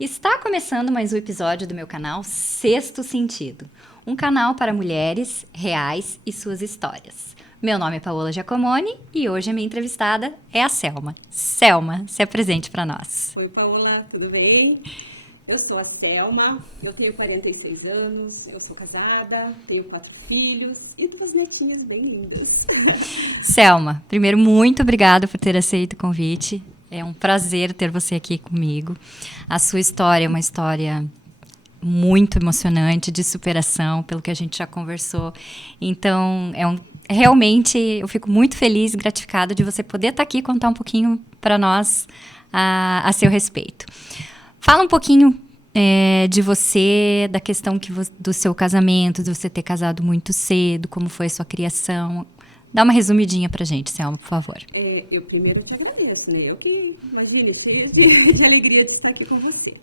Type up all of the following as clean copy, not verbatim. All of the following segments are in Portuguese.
Está começando mais um episódio do meu canal Sexto Sentido, um canal para mulheres reais e suas histórias. Meu nome é Paola Giacomoni e hoje a minha entrevistada é a Selma. Selma, se apresente para nós. Oi, Paola, tudo bem? Eu sou a Selma, eu tenho 46 anos, eu sou casada, tenho 4 filhos e 2 netinhas bem lindas. Selma, primeiro, muito obrigada por ter aceito o convite. É um prazer ter você aqui comigo. A sua história é uma história muito emocionante, de superação, pelo que a gente já conversou. Então, realmente, eu fico muito feliz e gratificada de você poder estar aqui e contar um pouquinho para nós a seu respeito. Fala um pouquinho de você, da questão do seu casamento, de você ter casado muito cedo, como foi a sua criação. Dá uma resumidinha pra gente, Selma, por favor. Eu primeiro te agradeço, né? Eu que, imagine, cheia de alegria de estar aqui com você.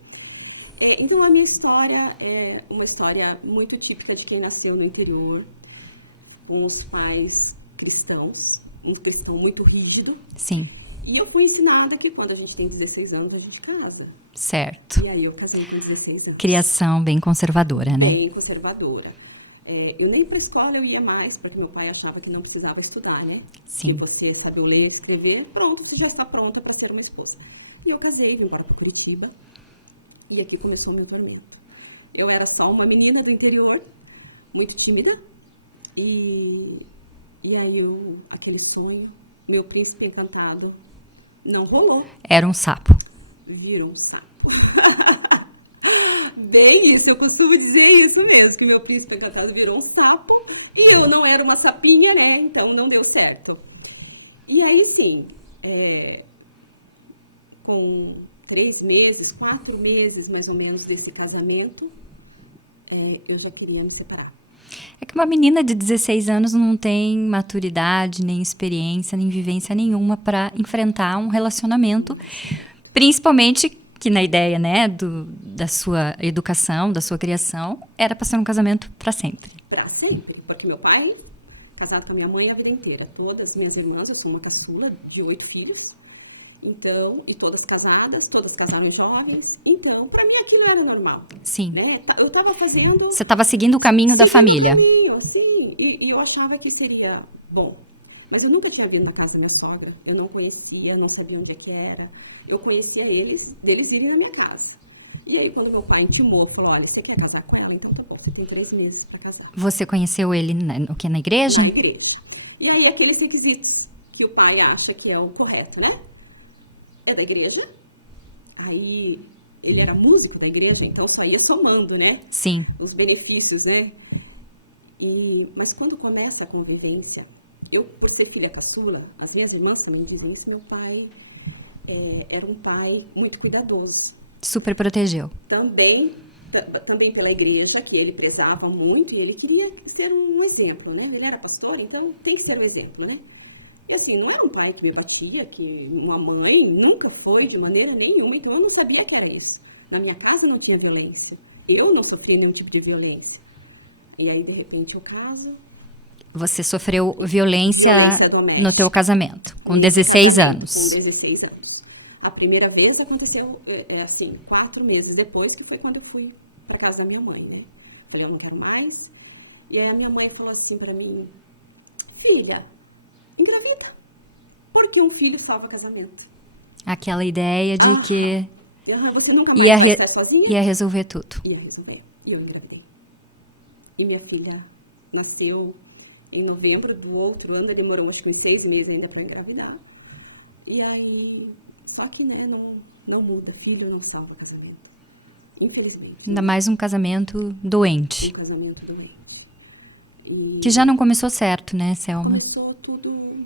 Então, a minha história é uma história muito típica de quem nasceu no interior, com os pais cristãos, um cristão muito rígido. Sim. E eu fui ensinada que quando a gente tem 16 anos, a gente casa. Certo. E aí eu casei com 16 anos. Criação bem conservadora, né? Bem conservadora. Eu nem para a escola eu ia mais, porque meu pai achava que não precisava estudar, né? Sim. Se você saber ler e escrever, pronto, você já está pronta para ser uma esposa. E eu casei, vim embora para Curitiba, e aqui começou o meu tormento. Eu era só uma menina do interior, muito tímida, e aí aquele sonho, meu príncipe encantado, não rolou. Era um sapo. Virou um sapo. Bem isso, eu costumo dizer isso mesmo, que meu príncipe encantado virou um sapo e eu não era uma sapinha, né? Então não deu certo. E aí sim, com 3 meses, 4 meses mais ou menos desse casamento, eu já queria me separar. É que uma menina de 16 anos não tem maturidade, nem experiência, nem vivência nenhuma para enfrentar um relacionamento, principalmente que na ideia, né, da sua educação, da sua criação, era para ser um casamento para sempre. Para sempre, porque meu pai, casado com a minha mãe a vida inteira, todas minhas irmãs, eu sou uma caçula de 8 filhos, então, e todas casadas, todas casaram jovens, então, para mim aquilo era normal. Sim. Né? Eu estava fazendo... Você estava seguindo o caminho da família. Sim, e eu achava que seria bom, mas eu nunca tinha vindo na casa da minha sogra, eu não conhecia, não sabia onde é que era. Eu conhecia deles irem na minha casa. E aí, quando meu pai intimou, falou, olha, você quer casar com ela? Então tá bom, você tem 3 meses para casar. Você conheceu ele na igreja? Na igreja. E aí, aqueles requisitos que o pai acha que é o correto, né? É da igreja. Aí, ele era músico da igreja, então só ia somando, né? Sim. Os benefícios, né? Mas quando começa a convivência, eu, por ser filha caçula, as minhas irmãs também dizem isso, meu pai... era um pai muito cuidadoso. Super protegeu. Também pela igreja, que ele prezava muito, e ele queria ser um exemplo, né? Ele era pastor, então tem que ser um exemplo, né? E assim, não era um pai que me batia, que uma mãe nunca foi de maneira nenhuma, então eu não sabia que era isso. Na minha casa não tinha violência. Eu não sofria nenhum tipo de violência. E aí, de repente, eu caso. Você sofreu violência no teu casamento, com 16 anos. Com 16 anos. A primeira vez aconteceu, assim, 4 meses depois, que foi quando eu fui para casa da minha mãe, né? Falei, eu não quero mais. E aí a minha mãe falou assim para mim, filha, engravida, porque um filho salva casamento. Aquela ideia de que você nunca mais vai estar sozinha? Ia resolver tudo. Ia resolver. E eu engravidei. E minha filha nasceu em novembro do outro ano, demorou acho que uns 6 meses ainda para engravidar. E aí... Só que não muda, filho não salva casamento. Infelizmente. Ainda mais um casamento doente. Um casamento doente. Que já não começou certo, né, Selma? Começou tudo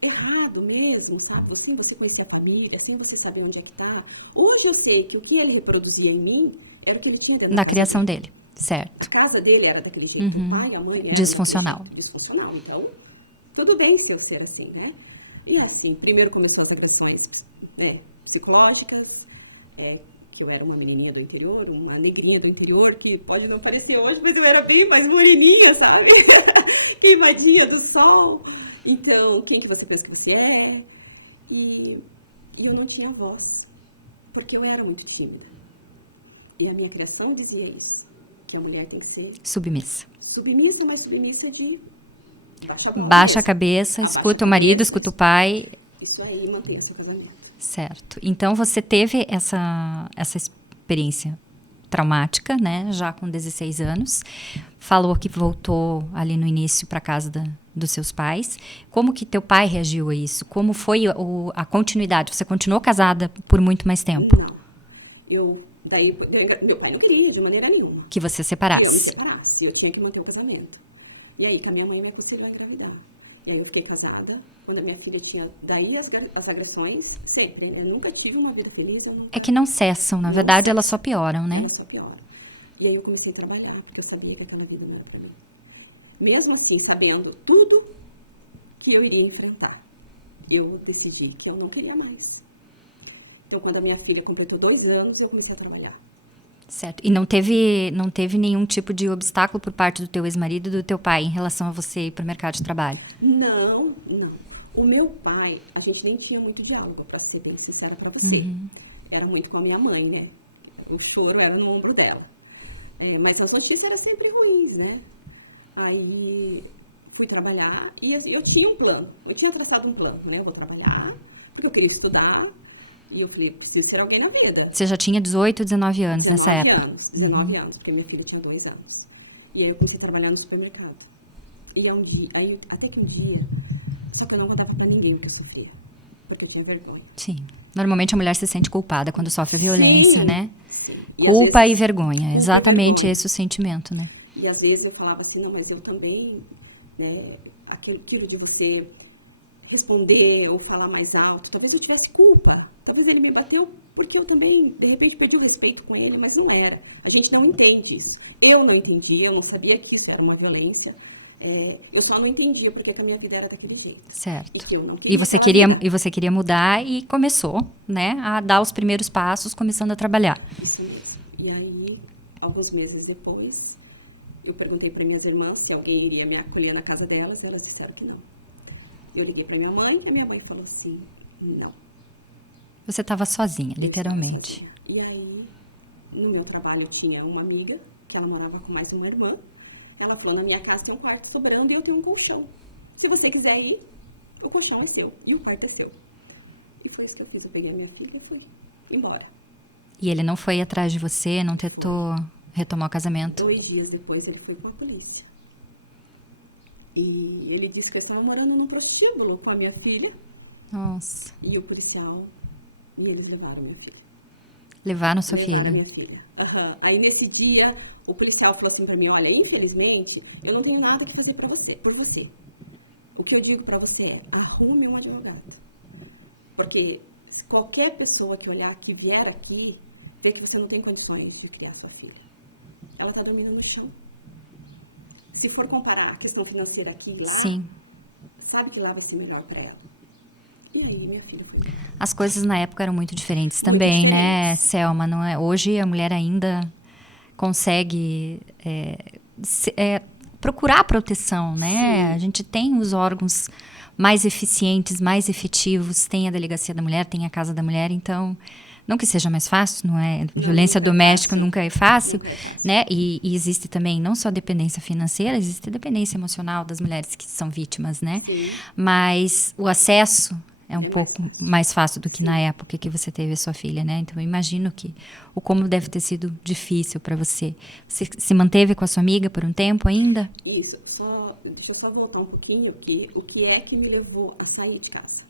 errado mesmo, sabe? Sem você conhecer a família, sem você saber onde é que tá. Hoje eu sei que o que ele reproduzia em mim era o que ele tinha dentro da criação dele, certo. A casa dele era daquele jeito, o pai, a mãe... Era disfuncional. Disfuncional, então tudo bem se eu ser assim, né? E assim, primeiro começou as agressões psicológicas, que eu era uma menininha do interior, uma negrinha do interior, que pode não parecer hoje, mas eu era bem mais moreninha, sabe? Queimadinha do sol. Então, quem que você pensa que você E eu não tinha voz, porque eu era muito tímida. E a minha criação dizia isso, que a mulher tem que ser Submissa. submissa, mas submissa de Baixa a cabeça, escuta o marido, escuta o pai. Isso aí mantém seu casamento. Certo. Então, você teve essa experiência traumática, né? Já com 16 anos. Falou que voltou ali no início para casa dos seus pais. Como que teu pai reagiu a isso? Como foi a continuidade? Você continuou casada por muito mais tempo? Não. Daí, meu pai não queria de maneira nenhuma. Que você Que eu me separasse. separasse. Eu tinha que manter o casamento. E aí, com a minha mãe, não conseguiu engravidar. E aí, eu fiquei casada. Quando a minha filha tinha... Daí, as agressões, sempre. Eu nunca tive uma vida feliz. É que não cessam. Na verdade, elas só pioram, né? Elas só pioram. E aí, eu comecei a trabalhar, porque eu sabia que aquela vida não era pra mim. Mesmo assim, sabendo tudo que eu iria enfrentar, eu decidi que eu não queria mais. Então, quando a minha filha completou 2 anos, eu comecei a trabalhar. Certo. E não teve nenhum tipo de obstáculo por parte do teu ex-marido e do teu pai em relação a você ir para o mercado de trabalho? Não. O meu pai, a gente nem tinha muito diálogo, para ser bem sincera para você. Era muito com a minha mãe, né? O choro era no ombro dela. Mas as notícias eram sempre ruins, né? Aí fui trabalhar e eu tinha um plano. Eu tinha traçado um plano, né? Eu vou trabalhar, porque eu queria estudar. E eu falei, preciso ser alguém na vida. Você já tinha 18, 19 anos nessa época? 19 anos, porque minha filha tinha 2 anos. E aí eu comecei a trabalhar no supermercado. E até que um dia, só que eu não contava pra ninguém que eu sofria, porque eu tinha vergonha. Sim. Normalmente a mulher se sente culpada quando sofre violência, Sim, né? sim. Culpa vezes, e vergonha. culpa Exatamente e vergonha. esse o sentimento, né? E às vezes eu falava assim, não, mas eu também, né, aquilo de você responder ou falar mais alto, talvez eu tivesse culpa, talvez ele me bateu porque eu também, de repente, perdi o respeito com ele, mas não era. A gente não entende isso. Eu não entendia, eu não sabia que isso era uma violência. Eu só não entendia porque que a minha vida era daquele jeito. Certo. E que eu não E queria você queria mudar e começou, né, a dar os primeiros passos, começando a trabalhar. Isso mesmo. E aí, alguns meses depois, eu perguntei para minhas irmãs se alguém iria me acolher na casa delas, elas disseram que não. Eu liguei para minha mãe e a minha mãe falou assim, não. Você estava sozinha, literalmente. E aí, no meu trabalho, eu tinha uma amiga, que ela morava com mais uma irmã. Ela falou, na minha casa tem um quarto sobrando e eu tenho um colchão. Se você quiser ir, o colchão é seu e o quarto é seu. E foi isso que eu fiz. Eu peguei a minha filha e fui embora. E ele não foi atrás de você, não tentou retomar o casamento? 2 dias depois, ele foi com a polícia. E ele disse que eu estava morando num prostíbulo com a minha filha. Nossa. E o policial... E eles levaram minha filha. Levaram sua Levaram filha? Minha filha. Aí, nesse dia, o policial falou assim pra mim, olha, infelizmente, eu não tenho nada que fazer por você. O que eu digo pra você é, arrume um advogado. Porque qualquer pessoa que olhar, que vier aqui, vê que você não tem condições de criar sua filha. Ela tá dormindo no chão. Se for comparar a questão financeira aqui e lá, Sim. sabe que lá vai ser melhor pra ela. E aí, minha filha foi. As coisas na época eram muito diferentes também, né, Selma? Não é? Hoje a mulher ainda consegue procurar proteção, né? A gente tem os órgãos mais eficientes, mais efetivos, tem a Delegacia da Mulher, tem a Casa da Mulher, então... Não que seja mais fácil, não é? Violência doméstica nunca é fácil, né? E existe também não só dependência financeira, existe dependência emocional das mulheres que são vítimas, né? Sim. Mas o acesso é um pouco mais fácil do que na época que você teve a sua filha, né? Então, eu imagino que como deve ter sido difícil para você. Você se manteve com a sua amiga por um tempo ainda? Isso. Deixa eu só voltar um pouquinho aqui. O que é que me levou a sair de casa?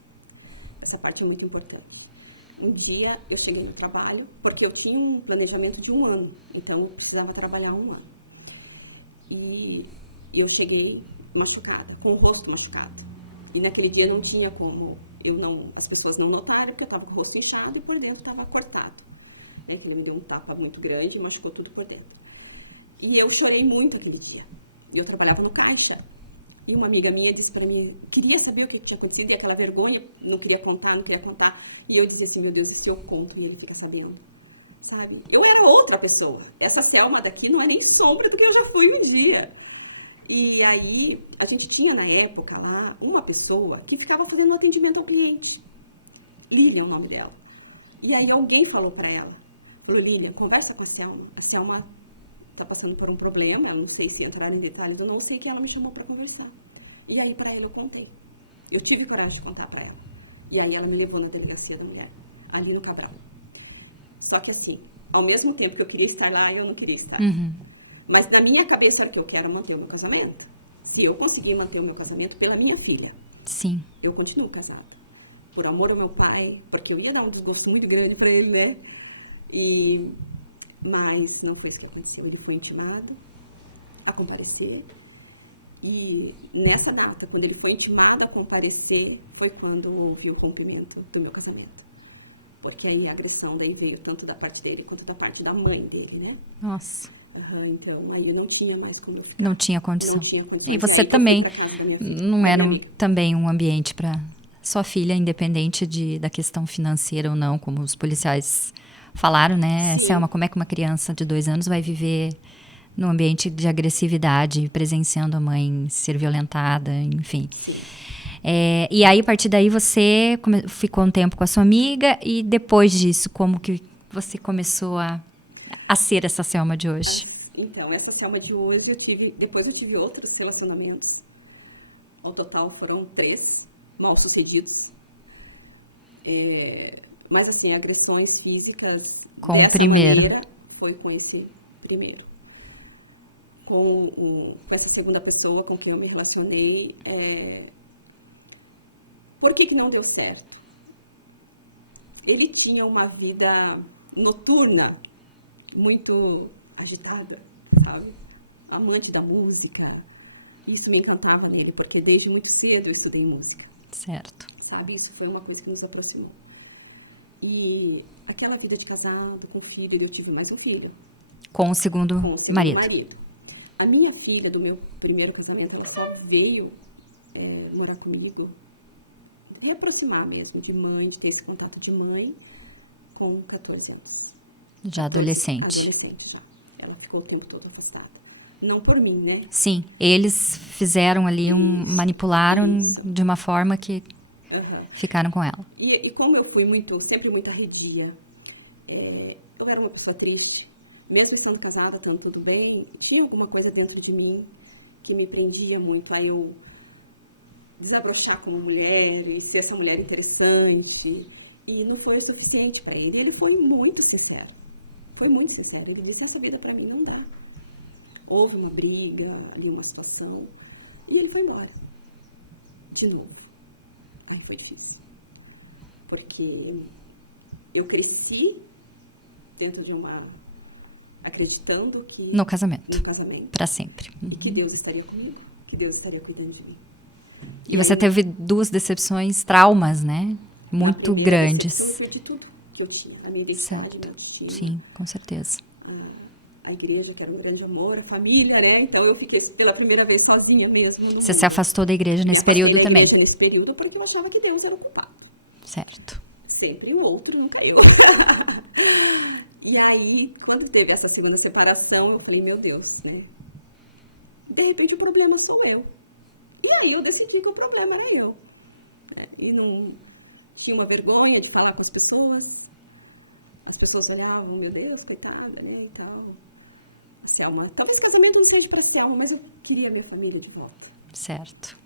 Essa parte é muito importante. Um dia eu cheguei no trabalho, porque eu tinha um planejamento de 1 ano, então eu precisava trabalhar 1 ano. E eu cheguei machucada, com o rosto machucado. E naquele dia não tinha como, as pessoas não notaram, porque eu estava com o rosto inchado e por dentro estava cortado. Então ele me deu um tapa muito grande e machucou tudo por dentro. E eu chorei muito aquele dia. E eu trabalhava no caixa. E uma amiga minha disse para mim, queria saber o que tinha acontecido, e aquela vergonha, não queria contar. E eu dizia assim, meu Deus, e se eu conto e ele fica sabendo? Sabe? Eu era outra pessoa. Essa Selma daqui não é nem sombra do que eu já fui um dia. E aí, a gente tinha na época lá uma pessoa que ficava fazendo atendimento ao cliente. Lilian é o nome dela. E aí alguém falou para ela, falou, Lilian, conversa com a Selma. A Selma está passando por um problema, não sei se entrar em detalhes, eu não sei que ela me chamou para conversar. E aí para ele eu contei. Eu tive coragem de contar para ela. E aí ela me levou na delegacia da mulher, ali no Cabral. Só que assim, ao mesmo tempo que eu queria estar lá, eu não queria estar. Mas na minha cabeça era que eu quero manter o meu casamento. Se eu conseguir manter o meu casamento pela minha filha, Sim. eu continuo casada. Por amor ao meu pai, porque eu ia dar um desgosto muito grande para ele, né? Mas não foi isso que aconteceu. Ele foi intimado a comparecer. E nessa data, quando ele foi intimado a comparecer, foi quando houve o rompimento do meu casamento. Porque aí a agressão daí veio tanto da parte dele quanto da parte da mãe dele, né? Nossa. Então, aí eu não tinha mais como... Não tinha condição. Não tinha condição. E você também não era amiga. também um ambiente para sua filha, independente da questão financeira ou não, como os policiais falaram, né? Sim. Selma, como é que uma criança de 2 anos vai viver num ambiente de agressividade, presenciando a mãe ser violentada, enfim. E aí, a partir daí, você ficou um tempo com a sua amiga e depois disso, como que você começou a ser essa Selma de hoje? Então, essa Selma de hoje, depois eu tive outros relacionamentos. Ao total foram 3 mal sucedidos. Mas assim, agressões físicas Com o dessa primeiro. maneira, foi com esse primeiro. Com essa segunda pessoa com quem eu me relacionei. Por que não deu certo? Ele tinha uma vida noturna muito agitada, sabe? Amante da música. Isso me encantava nele, porque desde muito cedo eu estudei música. Certo. Sabe? Isso foi uma coisa que nos aproximou. E aquela vida de casado, com filho, eu tive mais um filho. Com o segundo marido. A minha filha, do meu primeiro casamento, ela só veio morar comigo, reaproximar mesmo de mãe, de ter esse contato de mãe, com 14 anos. Já adolescente. Adolescente, já. Ela ficou o tempo todo afastada. Não por mim, né? Sim, eles fizeram ali, manipularam de uma forma que ficaram com ela. E como eu fui sempre muito arredia, eu era uma pessoa triste, mesmo estando casada, estando tudo bem, tinha alguma coisa dentro de mim que me prendia muito a eu desabrochar como mulher e ser essa mulher interessante. E não foi o suficiente para ele. Ele foi muito sincero. Foi muito sincero. Ele disse, essa vida para mim não dá. Houve uma briga, ali uma situação, e ele foi embora. De novo. Ai, foi difícil. Porque eu cresci dentro de acreditando que... No casamento. No casamento. Para sempre. E que Deus estaria comigo, que Deus estaria cuidando de mim. E você teve 2 decepções, traumas, né? Muito grandes. Eu perdi tudo que eu tinha. A minha identidade, meu destino. Sim, com certeza. A igreja, que era um grande amor, a família, né? Então eu fiquei pela primeira vez sozinha mesmo. Você se afastou da igreja nesse período também? Nesse período porque eu achava que Deus era o culpado. Certo. Sempre o outro, nunca eu. E aí, quando teve essa segunda separação, eu falei, meu Deus, né? De repente o problema sou eu. E aí eu decidi que o problema era eu. E não tinha uma vergonha de falar com as pessoas. As pessoas olhavam, meu Deus, coitada, né, e tal. Selma, talvez casamento não seja para Selma, mas eu queria minha família de volta. Certo.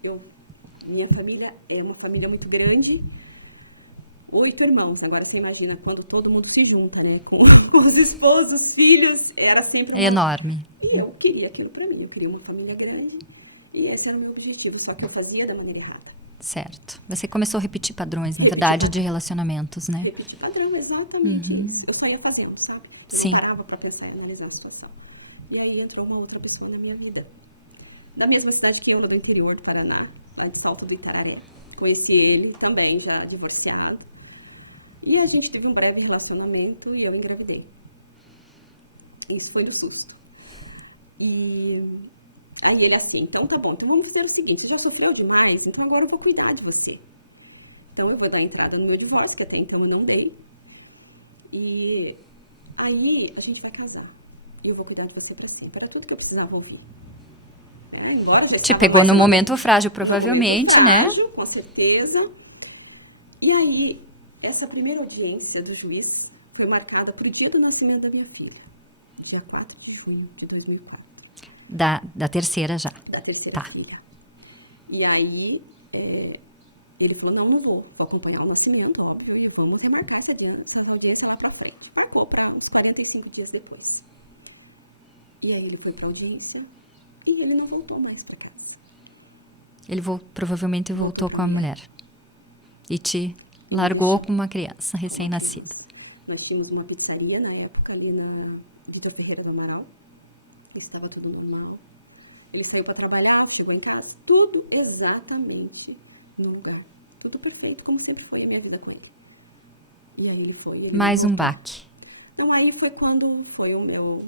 Minha família é uma família muito grande. 8 irmãos, agora você imagina, quando todo mundo se junta, né, com os esposos, os filhos, era sempre... É enorme. E eu queria aquilo para mim, eu queria uma família grande. E esse era o meu objetivo, só que eu fazia da maneira errada. Certo. Você começou a repetir padrões, na verdade, de relacionamentos, né? Repetir padrões, exatamente isso. Eu só ia fazendo, sabe? Eu Sim. não parava para pensar e analisar a situação. E aí entrou uma outra pessoa na minha vida. Da mesma cidade que eu, do interior do Paraná, lá de Salto do Itararé. Conheci ele também, já divorciado. E a gente teve um breve relacionamento e eu engravidei. Isso foi no susto. E aí ele assim, então tá bom, então vamos fazer o seguinte, você já sofreu demais, então agora eu vou cuidar de você. Então eu vou dar entrada no meu divórcio, que até então eu não dei. E aí a gente vai casar. E eu vou cuidar de você pra sempre. Era tudo que eu precisava ouvir. Te pegou no momento frágil, provavelmente, frágil, né? Com certeza. E aí, essa primeira audiência do juiz foi marcada para o dia do nascimento da minha filha, dia 4 de junho de 2004. Da terceira já. Da terceira Tá. filha. E aí, ele falou, não vou acompanhar o nascimento, óbvio, né? Vamos remarcar essa audiência lá pra frente. Marcou para uns 45 dias depois. E aí ele foi pra audiência e ele não voltou mais pra casa. Ele provavelmente voltou com a mulher. E te largou com uma criança recém-nascida. Nós tínhamos uma pizzaria na época, ali na Vitor Ferreira do Amaral. Estava tudo normal. Ele saiu para trabalhar, chegou em casa, tudo exatamente no lugar. Tudo perfeito, como sempre foi a minha vida com ele. E aí ele foi. Mais um baque. Então aí foi quando foi o meu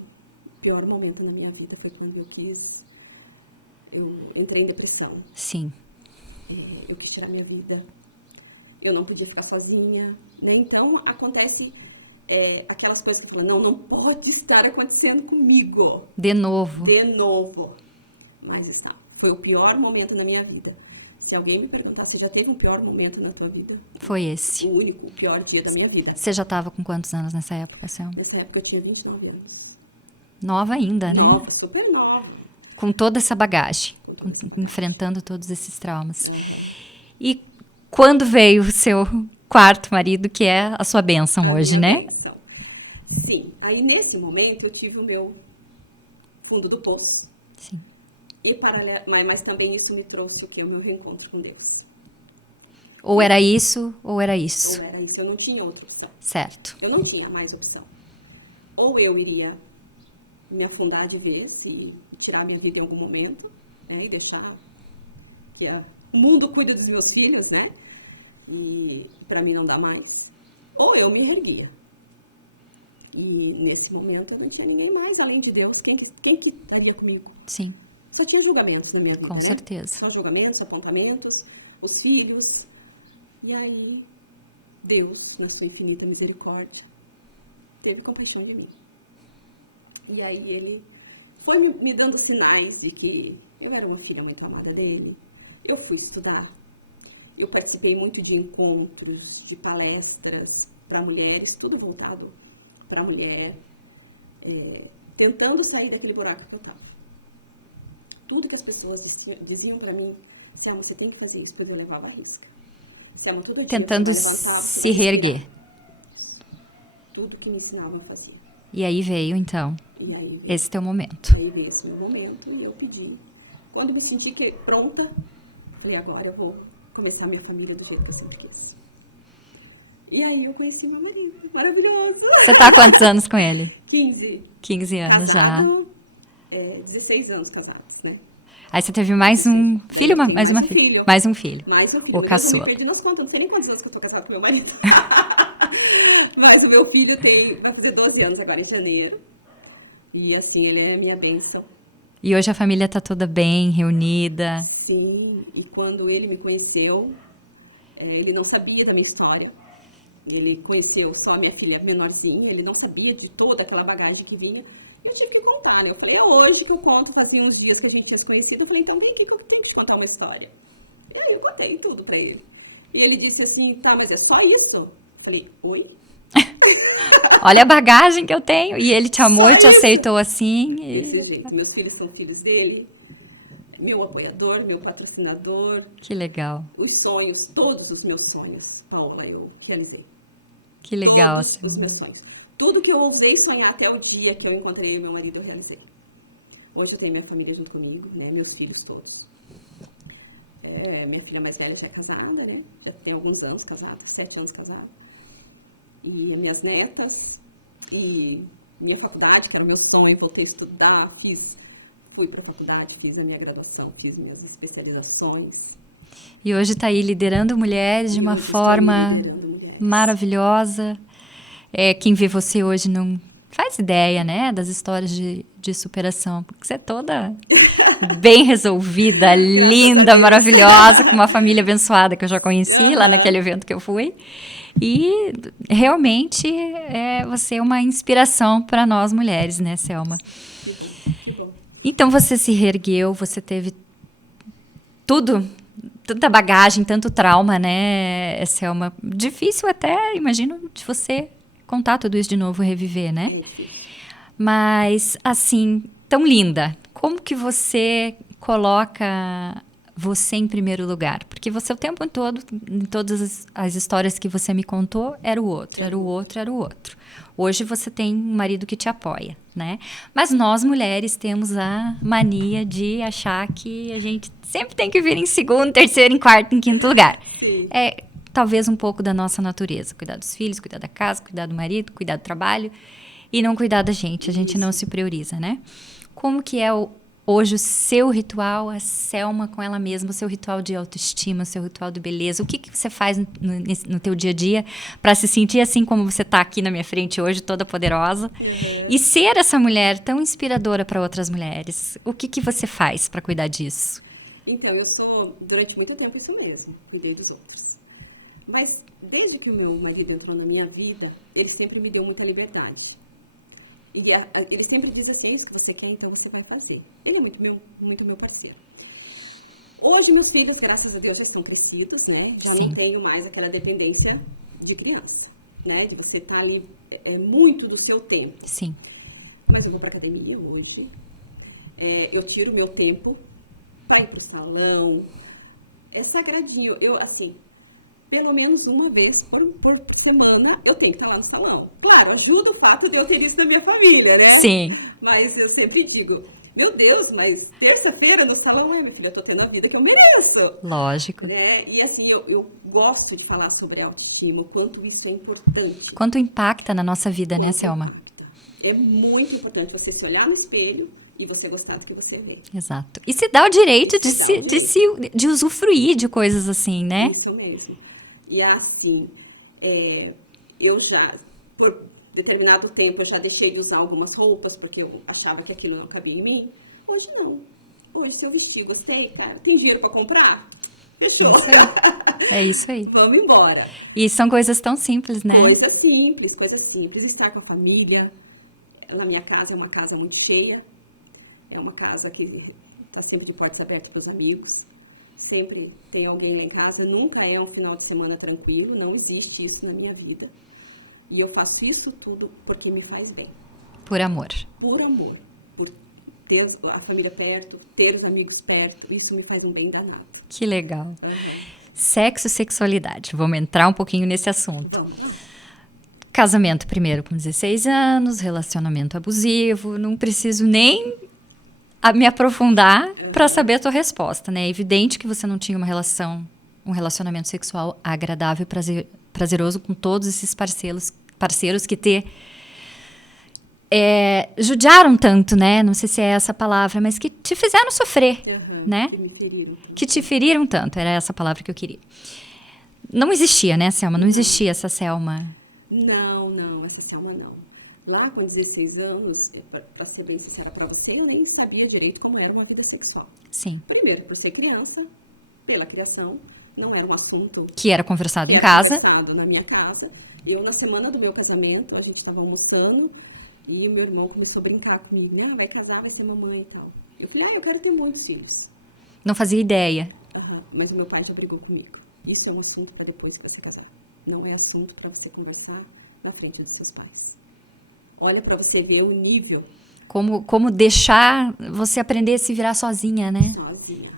pior momento na minha vida, foi quando eu entrei em depressão. Sim. Eu quis tirar minha vida. Eu não podia ficar sozinha. Né? Então acontece aquelas coisas que eu falo, não pode estar acontecendo comigo. De novo. Mas está. Foi o pior momento na minha vida. Se alguém me perguntar, você já teve um pior momento na tua vida? Foi esse. O único, o pior dia da minha vida. Você já estava com quantos anos nessa época, Selma? Nessa época eu tinha 29 anos. Nova ainda, né? Nova, super nova. Com toda essa bagagem. Enfrentando todos esses traumas. Uhum. E quando veio o seu quarto marido, que é a sua bênção hoje, né? Bênção. Sim. Aí nesse momento eu tive o meu fundo do poço. Sim. E mas também isso me trouxe o quê? O meu reencontro com Deus. Ou era isso, ou era isso. Ou era isso, eu não tinha outra opção. Certo. Eu não tinha mais opção. Ou eu iria me afundar de vez e tirar minha vida em algum momento, né, e deixar que o mundo cuida dos meus filhos, né? E para mim não dá mais. Ou eu me erguia. E nesse momento eu não tinha ninguém mais além de Deus. Quem que estaria comigo? Sim. Só tinha julgamentos na minha vida, Com né? certeza. Só julgamentos, apontamentos, os filhos. E aí, Deus, na sua infinita misericórdia, teve compaixão de mim. E aí ele foi me dando sinais de que eu era uma filha muito amada dele. Eu fui estudar. Eu participei muito de encontros, de palestras para mulheres, tudo voltado para a mulher, tentando sair daquele buraco que eu estava. Tudo que as pessoas diziam para mim, Selma, você tem que fazer isso, depois eu levava a risca. Selma, todo dia Tentando se reerguer. Tudo que me ensinavam a fazer. E aí veio, então, esse teu momento. Aí veio esse meu momento e eu pedi. Quando me senti pronta, falei, agora eu vou começar a minha família do jeito que eu sempre quis. E aí eu conheci meu marido, maravilhoso. Você tá há quantos anos com ele? 15. 15 anos Casado, 16 anos casados, né? Aí você teve mais um filho, mais uma filha? Filho. Mais um filho. Mais um filho. O caçula. Eu me perdi nas contas, não sei nem quantos anos que eu tô casada com meu marido. Mas o meu filho vai fazer 12 anos agora em janeiro. E assim, ele é a minha bênção. E hoje a família tá toda bem, reunida. Sim, e quando ele me conheceu, ele não sabia da minha história. Ele conheceu só a minha filha menorzinha, ele não sabia de toda aquela bagagem que vinha. Eu tive que contar, né? Eu falei, é hoje que eu conto, fazia uns dias que a gente tinha se conhecido. Eu falei, então vem aqui que eu tenho que te contar uma história. E aí eu contei tudo pra ele. E ele disse assim, tá, mas é só isso? Eu falei, oi? Olha a bagagem que eu tenho. E ele te amou Só e te isso? aceitou assim. Desse jeito. Meus filhos são filhos dele. Meu apoiador, meu patrocinador. Que legal. Os sonhos, todos os meus sonhos, Paula, eu realizei. Que legal. Todos os meus sonhos. Tudo que eu ousei sonhar até o dia que eu encontrei meu marido, eu realizei. Hoje eu tenho minha família junto comigo, né? Meus filhos todos. Minha filha mais velha já é casada, né? Já tem alguns anos casada, 7 anos casada. E minhas netas. E minha faculdade, que era o meu sonho, voltei a estudar, fui para a faculdade, fiz a minha graduação, fiz minhas especializações. E hoje está aí liderando mulheres de uma forma maravilhosa. Quem vê você hoje não faz ideia, né, das histórias de superação, porque você é toda bem resolvida, linda, maravilhosa, com uma família abençoada que eu já conheci lá naquele evento que eu fui. E realmente você é uma inspiração para nós mulheres, né, Selma? Então você se reergueu, você teve tanta bagagem, tanto trauma, né, Selma? Difícil até, imagino, de você contar tudo isso de novo, reviver, né? É difícil. Mas, assim, tão linda. Como que você coloca você em primeiro lugar? Porque você o tempo todo, em todas as histórias que você me contou, era o outro, era o outro, era o outro. Hoje você tem um marido que te apoia, né? Mas nós, mulheres, temos a mania de achar que a gente sempre tem que vir em segundo, terceiro, em quarto, em quinto lugar. Sim. É talvez um pouco da nossa natureza. Cuidar dos filhos, cuidar da casa, cuidar do marido, cuidar do trabalho e não cuidar da gente. A gente não se prioriza, né? Como que é hoje o seu ritual, a Selma com ela mesma, o seu ritual de autoestima, o seu ritual de beleza? O que você faz no teu dia a dia para se sentir assim como você está aqui na minha frente hoje, toda poderosa? E ser essa mulher tão inspiradora para outras mulheres? O que você faz para cuidar disso? Então, eu sou, durante muito tempo, isso mesmo, cuidei dos outros. Mas, desde que o meu marido entrou na minha vida, ele sempre me deu muita liberdade. E ele sempre diz assim, é isso que você quer, então você vai fazer. Ele é muito meu parceiro. Hoje, meus filhos, graças a Deus, já estão crescidos, né? Já Sim. não tenho mais aquela dependência de criança, né? De você estar ali muito do seu tempo. Sim. Mas eu vou para academia hoje. Eu tiro o meu tempo para ir para o salão. É sagradinho. Eu, assim, pelo menos uma vez por semana, eu tenho que estar lá no salão. Claro, ajuda o fato de eu ter isso na minha família, né? Sim. Mas eu sempre digo, meu Deus, mas terça-feira no salão, ai, minha filha, eu tô tendo a vida que eu mereço. Lógico. Né? E assim, eu gosto de falar sobre autoestima, o quanto isso é importante. Quanto impacta na nossa vida, né, Quanto Selma? impacta. É muito importante você se olhar no espelho e você gostar do que você vê. Exato. E se dá o direito de usufruir de coisas assim, né? Isso mesmo. E assim, eu já, por determinado tempo, eu já deixei de usar algumas roupas, porque eu achava que aquilo não cabia em mim. Hoje não. Hoje, se eu vestir, gostei, cara, tem dinheiro pra comprar? Fechou. Isso aí. É isso aí. Vamos embora. E são coisas tão simples, né? Coisas simples, coisas simples. Estar com a família. Na minha casa é uma casa muito cheia. É uma casa que está sempre de portas abertas para os amigos. Sempre tem alguém lá em casa. Nunca é um final de semana tranquilo. Não existe isso na minha vida. E eu faço isso tudo porque me faz bem. Por amor. Por amor. Por ter a família perto, ter os amigos perto. Isso me faz um bem danado. Que legal. Uhum. Sexo e sexualidade. Vamos entrar um pouquinho nesse assunto. Vamos lá. Casamento primeiro com 16 anos, relacionamento abusivo. Não preciso nem me aprofundar para saber a tua resposta, né? É evidente que você não tinha um relacionamento sexual agradável e prazeroso com todos esses parceiros que judiaram tanto, né? Não sei se é essa a palavra, mas que te fizeram sofrer, né? Que me feriram. Que te feriram tanto, era essa palavra que eu queria. Não existia, né, Selma? Não existia essa Selma. Não, essa Selma não. Lá com 16 anos, para ser bem sincera para você, eu nem sabia direito como era uma vida sexual. Sim. Primeiro, por ser criança, pela criação, não era um assunto que era conversado em casa. Conversado na minha casa. Eu, na semana do meu casamento, a gente estava almoçando e meu irmão começou a brincar comigo. Vai casar, vai ser mamãe e tal. Eu falei, eu quero ter muitos filhos. Não fazia ideia. Mas o meu pai já brigou comigo. Isso é um assunto para depois que você casar. Não é assunto para você conversar na frente dos seus pais. Olha para você ver o nível. Como deixar você aprender a se virar sozinha, né? Sozinha.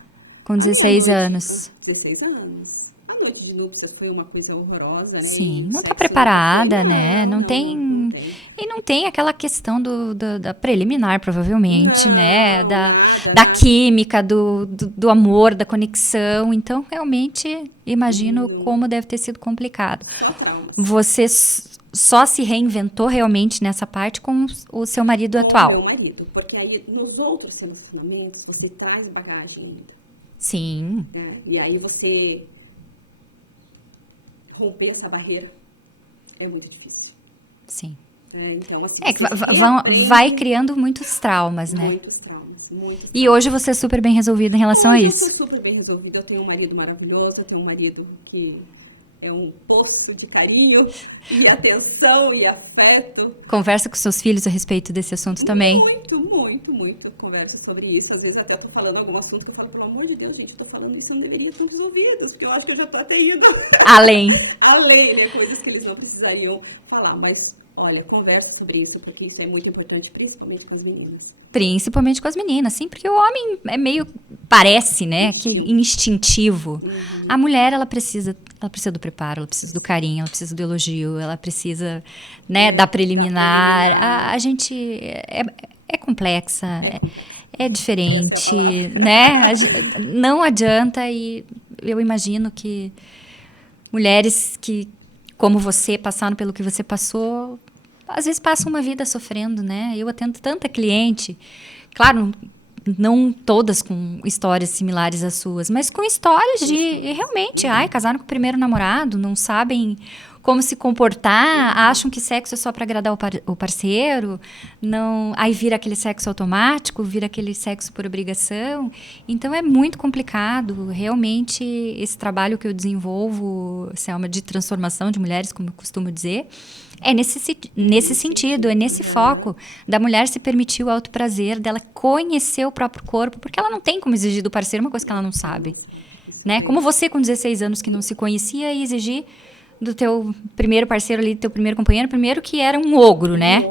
Com 16 anos. Com 16 anos. A noite de núpcias foi uma coisa horrorosa, né? Sim, não está preparada, né? Não tem. E não tem aquela questão da preliminar, provavelmente, né? Da química, do amor, da conexão. Então, realmente, imagino como deve ter sido complicado. Você só se reinventou realmente nessa parte com o seu marido atual? Com o meu marido, porque aí nos outros relacionamentos você traz bagagem ainda. Sim. Né? E aí você romper essa barreira é muito difícil. Sim. Então, assim, que vai criando muitos traumas, né? Muitos traumas. E hoje você é super bem resolvida em relação a isso? Eu sou super bem resolvida. Eu tenho um marido maravilhoso, eu tenho um marido que é um poço de carinho e atenção e afeto. Conversa com seus filhos a respeito desse assunto também? Muito. Converso sobre isso. Às vezes até tô falando algum assunto que eu falo, pelo amor de Deus, gente, eu tô falando isso, eu não deveria ter os ouvidos, porque eu acho que eu já tô até indo Além. Além, né? Coisas que eles não precisariam falar. Mas Olha, conversa sobre isso, porque isso é muito importante, principalmente com as meninas. Principalmente com as meninas, sim, porque o homem é meio, parece, né, que instintivo. A mulher, ela precisa do preparo, ela precisa do carinho, ela precisa do elogio, ela precisa, né, da preliminar. A gente é complexa, é diferente, né? Não adianta, e eu imagino que mulheres que, como você, passaram pelo que você passou, às vezes passam uma vida sofrendo, né? Eu atendo tanta cliente, claro, não todas com histórias similares às suas, mas com histórias de realmente, casaram com o primeiro namorado, não sabem como se comportar, acham que sexo é só para agradar o parceiro, não, aí vira aquele sexo automático, vira aquele sexo por obrigação. Então é muito complicado, realmente esse trabalho que eu desenvolvo, Selma, de transformação de mulheres, como eu costumo dizer, é nesse sentido, é nesse foco da mulher se permitir o autoprazer, dela conhecer o próprio corpo, porque ela não tem como exigir do parceiro uma coisa que ela não sabe, né? Como você com 16 anos que não se conhecia e exigir do teu primeiro parceiro ali, do teu primeiro companheiro, primeiro que era um ogro, né?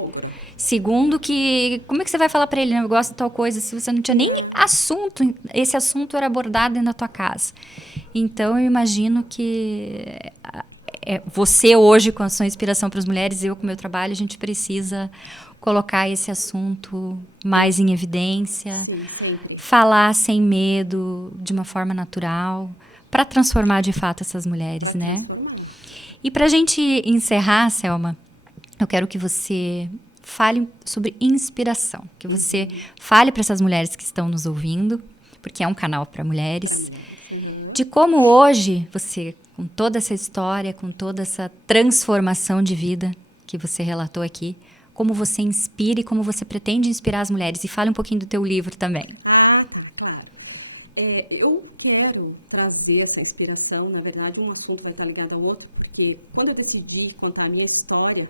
Segundo que, como é que você vai falar pra ele, né? Eu gosto de tal coisa, se você não tinha nem assunto, esse assunto era abordado dentro da tua casa. Então, eu imagino que você hoje, com a sua inspiração para as mulheres, eu com o meu trabalho, a gente precisa colocar esse assunto mais em evidência, falar sem medo, de uma forma natural, para transformar de fato essas mulheres, né? E para a gente encerrar, Selma, eu quero que você fale sobre inspiração, que você fale para essas mulheres que estão nos ouvindo, porque é um canal para mulheres, de como hoje você, com toda essa história, com toda essa transformação de vida que você relatou aqui, como você inspira e como você pretende inspirar as mulheres. E fale um pouquinho do teu livro também. Tá, claro. Eu quero trazer essa inspiração, na verdade, um assunto vai estar ligado ao outro, porque quando eu decidi contar a minha história,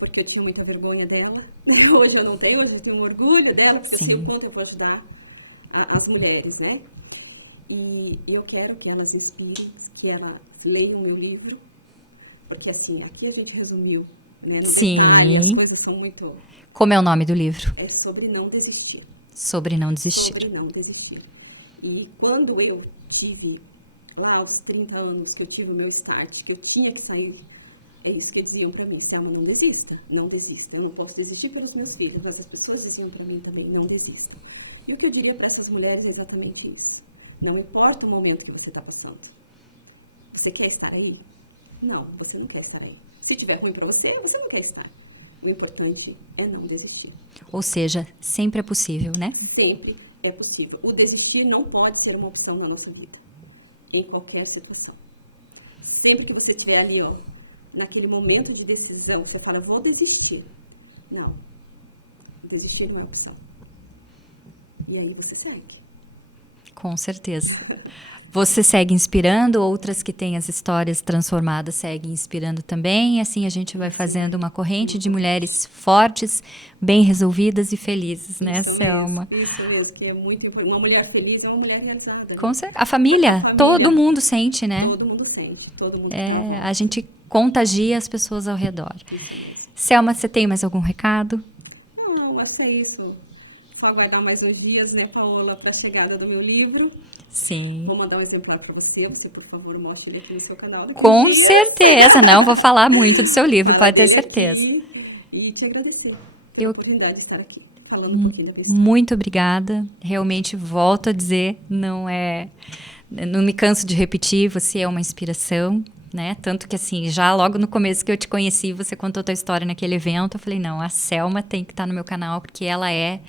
porque eu tinha muita vergonha dela, hoje eu não tenho, hoje eu tenho orgulho dela, porque eu sei o quanto eu vou ajudar as mulheres, né? E eu quero que elas inspirem, que elas leiam o meu livro, porque assim, aqui a gente resumiu, né? No detalhe, as coisas são muito... Como é o nome do livro? É sobre não desistir. Sobre não desistir. Sobre não desistir. E quando eu tive, lá aos 30 anos, que eu tive o meu start, que eu tinha que sair, é isso que diziam para mim: Selma, não desista, não desista. Eu não posso desistir pelos meus filhos, mas as pessoas diziam para mim também: não desista. E o que eu diria para essas mulheres é exatamente isso. Não importa o momento que você está passando. Você quer estar aí? Não, você não quer estar aí. Se tiver ruim para você, você não quer estar. O importante é não desistir. Ou seja, sempre é possível, né? Sempre é possível. O desistir não pode ser uma opção na nossa vida, em qualquer situação. Sempre que você estiver ali, ó, naquele momento de decisão, você fala: vou desistir. Não. Desistir não é opção. E aí você segue. Com certeza. Você segue inspirando, outras que têm as histórias transformadas seguem inspirando também. E assim a gente vai fazendo uma corrente de mulheres fortes, bem resolvidas e felizes, né, Selma? Isso mesmo, que é muito importante. Uma mulher feliz é uma mulher realizada. Com certeza. A família, todo mundo sente, né? Todo mundo sente, todo mundo a gente contagia as pessoas ao redor. Selma, você tem mais algum recado? Não, acho que é isso. Só aguardar mais uns dias, né, Paola, para a chegada do meu livro. Sim. Vou mandar um exemplar para você. Você, por favor, mostre ele aqui no seu canal. Com certeza. Não vou falar muito do seu livro, pode ter certeza. E te agradecer pela oportunidade de estar aqui, falando um pouquinho da pessoa. Muito obrigada. Realmente, volto a dizer, não me canso de repetir, você é uma inspiração, né? Tanto que, assim, já logo no começo que eu te conheci, você contou a tua história naquele evento, eu falei: não, a Selma tem que estar no meu canal, porque ela é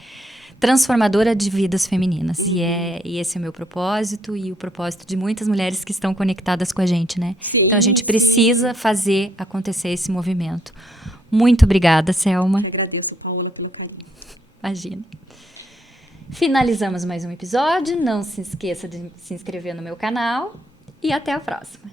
transformadora de vidas femininas. E esse é o meu propósito e o propósito de muitas mulheres que estão conectadas com a gente, né? Sim, então, a gente precisa fazer acontecer esse movimento. Muito obrigada, Selma. Eu agradeço, Paola, pelo carinho. Imagina. Finalizamos mais um episódio. Não se esqueça de se inscrever no meu canal e até a próxima.